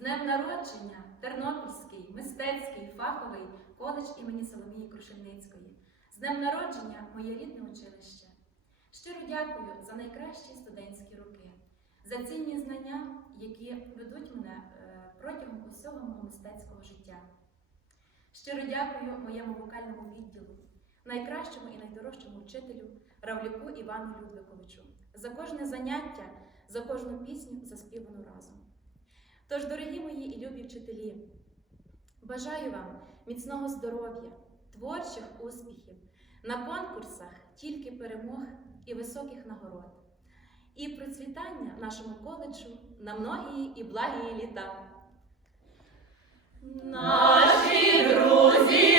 днем народження Тернопільський мистецький фаховий коледж імені Соломії Крушельницької. З днем народження моє рідне училище. Щиро дякую за найкращі студентські роки, за цінні знання, які ведуть мене протягом усього мого мистецького життя. Щиро дякую моєму вокальному відділу, найкращому і найдорожчому вчителю Равлюку Івану Людвиковичу, за кожне заняття, за кожну пісню, заспівану разом. Тож, дорогі мої і любі вчителі, бажаю вам міцного здоров'я, творчих успіхів, на конкурсах тільки перемог і високих нагород, і процвітання нашому коледжу на многії і благії літа. Наші друзі